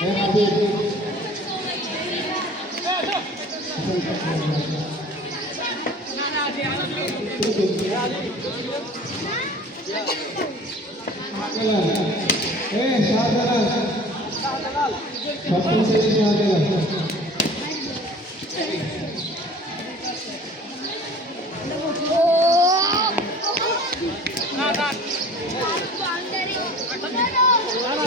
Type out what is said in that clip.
এ